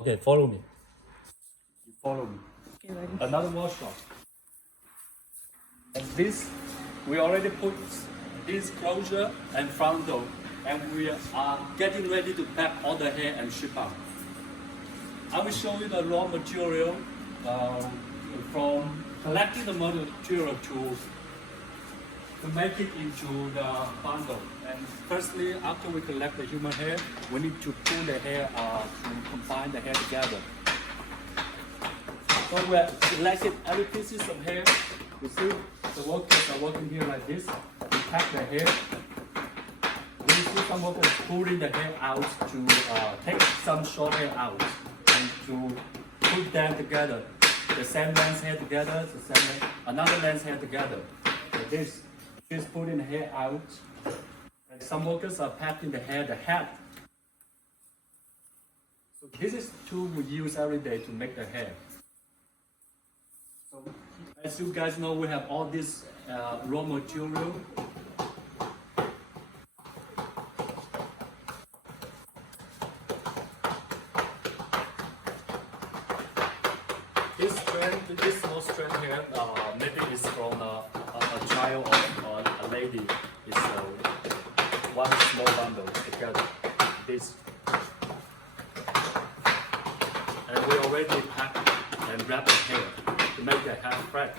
Okay, follow me. You follow me. Okay, ready. Another workshop. And this, we already put this closure and front door, and we are getting ready to pack all the hair and ship out. I will show you the raw material from collecting the material to make it into the bundle. And firstly, after we collect the human hair, we need to pull the hair to combine the hair together. So we have selected every pieces of hair. You see, the workers are working here like this. We pack the hair. We see some workers pulling the hair out to take some short hair out and to put them together. The same length hair together, another length hair together. Like this. She's pulling the hair out. And some workers are packing the hair, the head. So this is tool we use every day to make the hair. So as you guys know, we have all this raw material. This small strand here, maybe it's from a child or a lady. It's one small bundle together. This, and we already packed and wrapped the hair to make the hair fresh.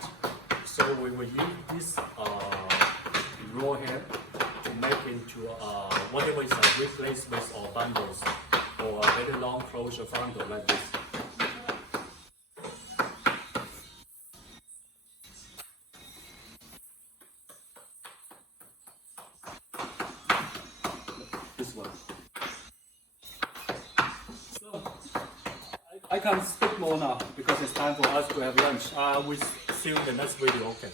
So we will use this raw hair to make into whatever is replaced with our bundles or a very long closure bundle like this. This one. So I can't speak more now because it's time for us to have lunch. We'll see you in the next video. Okay.